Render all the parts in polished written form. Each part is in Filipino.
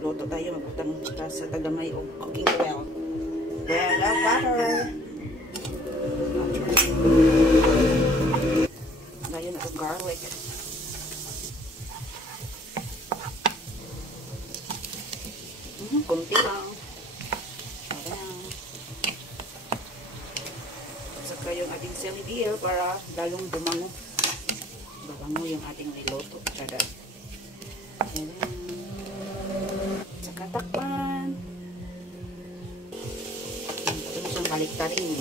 Magluto tayo, magutang sa tagamay o cooking oil. Then, butter. Ngayon na garlic. Kunti lang. Ayan. Saka yung ating sili para lalong dumango. Babango yung ating niloto. Tada. Ayan. Saka takpan. Ito mo siyang baliktarin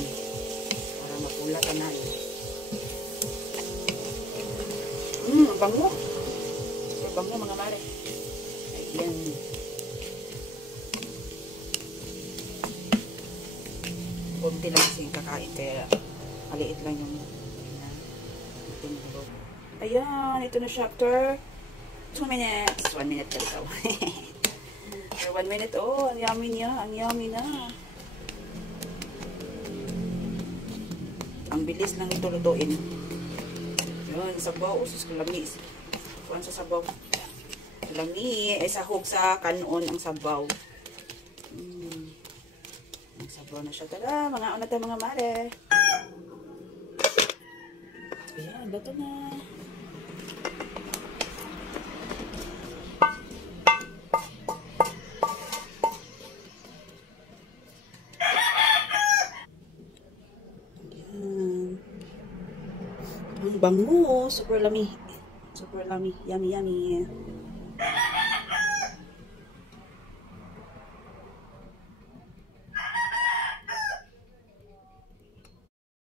para mapula tanan. Bango. Bango mga mare. Ayan. Kunti lang kasi kakain kaya maliit lang yung ayan, ito na siya after 2 minutes. 1 minute ka ito. For 1 minute, oh, ang yummy niya. Ang yummy na. Ang bilis lang ito lutuin. Yun, sabaw. Usus ko lamis. Kuhan sa sabaw. Lami, sahog sa kanon ang sabaw. Sabaw na siya. Tada, mga una tayo mga mare. Ayan, bato na. Ayan. Ang bango. Super lami. Super lami. Yummy, yummy.